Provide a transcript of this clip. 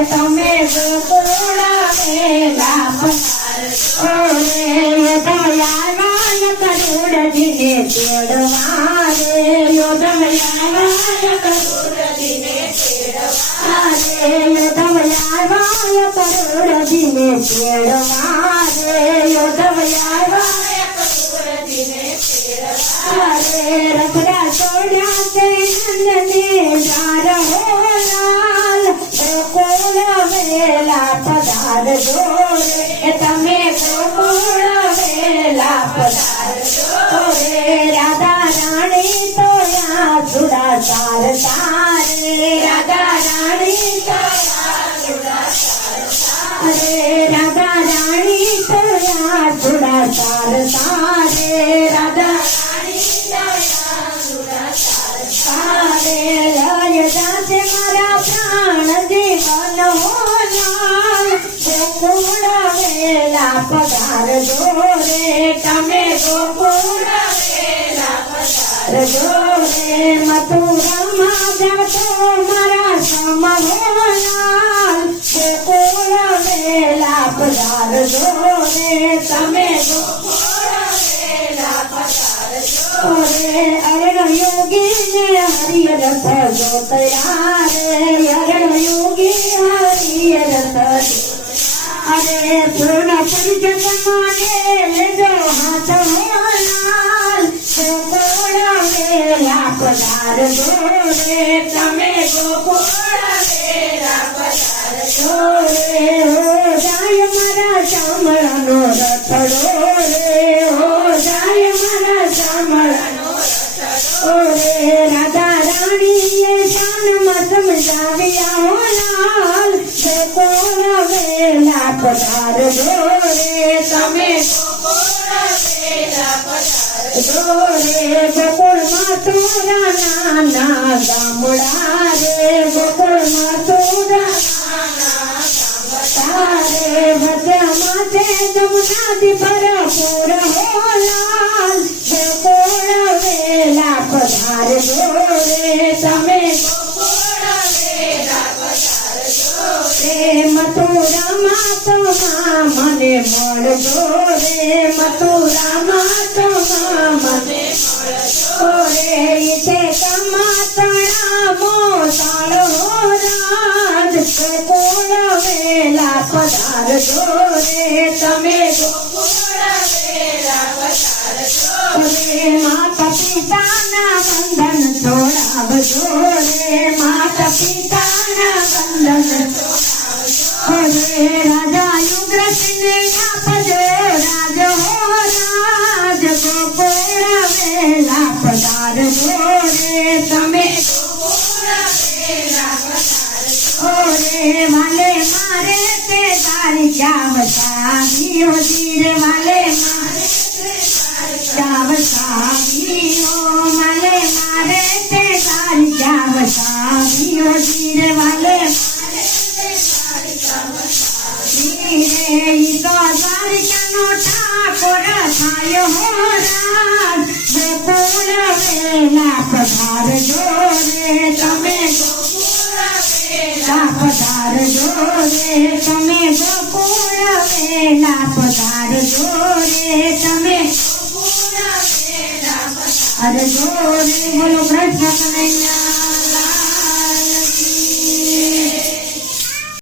તમે ગોકુળ વેલા પધારજો ઓરે દયાવાન કરુણજીને તેડવા રે યો દયાવાન કરુણજીને તેડવા રે યો દયાવાન કરુણજીને તેડવા રે યો દયાવાન અરે રખડા સોડ્યા તે નંદને વેલા પધાર જોરે એ તમે ગોકુળ વેલા પધાર જોરે રાધા રાણી તો યા જુડા ચાર તારે રાધા રાણી તો રાધા રાણી તો યા સુડા ચાર તારે વેલા પધાર જોરે તમે ગોકુળ વેલા પધાર જોરે મથુરામાં જતો મારા સમ હો લાલ ગોકુળ વેલા પધાર જોરે તમે ગોકુળ વેલા પધાર જોરે અરણ યોગી ને હરિય રથ જોતયા રે અરણ યોગી અરે પૂર્ણ પંચ સમાને લેજો હાથ લાલ ગોકુળ વેલા પધાર જોરે તમે ગોકુળ વેલા પધાર જોરે હો જાય મારા ચામડાનો રથડો રે હો જાય મારા ચામડાનો ઓરે રાધા રાણીએ શાનમાં સમજાવ્યા હો લાલ ગોકુળ વેલા પધાર રે, તમે જોરે માતુરા નાના ગામડા રે ગોકુળમાં માતુરા તારે ભદ્રમાં છે જમુનાથી ભરપૂર હો લાલ ગોકુળ વેલા પધાર રે, તમે રે મથુરામાં તો માં મને મળજો રે, મથુરામાં તો માં મને મળજો રે. ઈથે કમાતણા મોસાળ રાજ ગોકુળ વેલા પધારજો રે. તમે ગોકુળ વેલા પધારજો રે. માતા પિતાના બંધન છોડાવજો રે. માતા પિતાના બંધન રાજા યુગ્રસિંહને આપજો રાજ હો રાજ ગોકુળ વેલા પધારજો રે તમે ઓરે વાલે મારે તે તારી ચાવસાવીઓ ધીર વાલે મારે ચાવસાવીઓ દ્વારકાનો ઠાકોર થાય હો રાજ ગોકુળ વેલા પધારજો રે તમે. પધાર જોરે તમે. ગોકુળ વેલા પધારજો રે તમે. અરે જો રે. બોલો પ્રશ્ન કનૈયા.